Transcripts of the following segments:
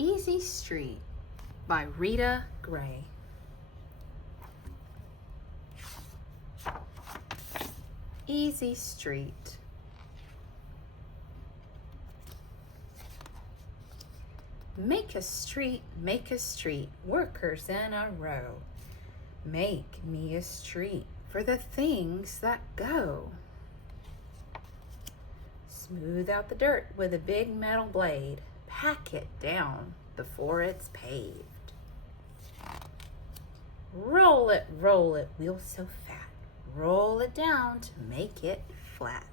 Easy Street by Rita Gray. Easy Street. Make a street, workers in a row. Make me a street for the things that go. Smooth out the dirt with a big metal blade. Pack it down before it's paved. Roll it, wheel so fat. Roll it down to make it flat.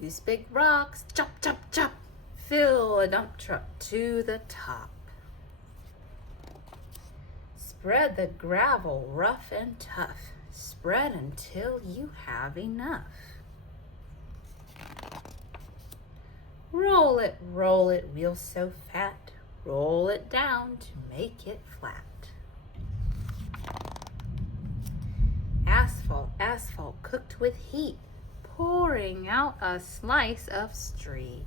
Use big rocks, chop, chop, chop. Fill a dump truck to the top. Spread the gravel rough and tough. Spread until you have enough. Roll it, wheel so fat. Roll it down to make it flat. Asphalt cooked with heat, pouring out a slice of street.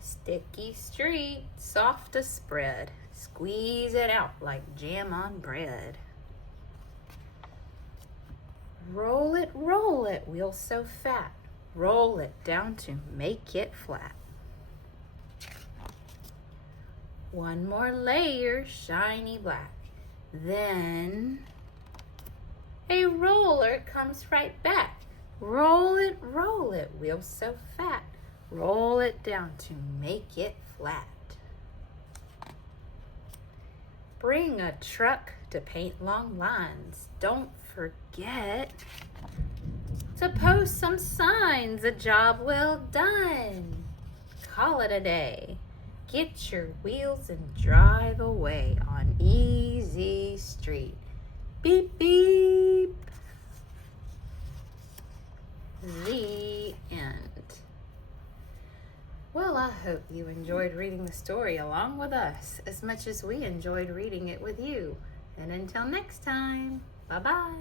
Sticky street, soft to spread. Squeeze it out like jam on bread. Roll it, wheel so fat. Roll it down to make it flat. One more layer, shiny black. Then a roller comes right back. Roll it, wheel so fat. Roll it down to make it flat. Bring a truck to paint long lines. Don't forget to post some signs, a job well done. Call it a day. Get your wheels and drive away on Easy Street. Beep, beep. The end. Well, I hope you enjoyed reading the story along with us as much as we enjoyed reading it with you. And until next time, bye-bye.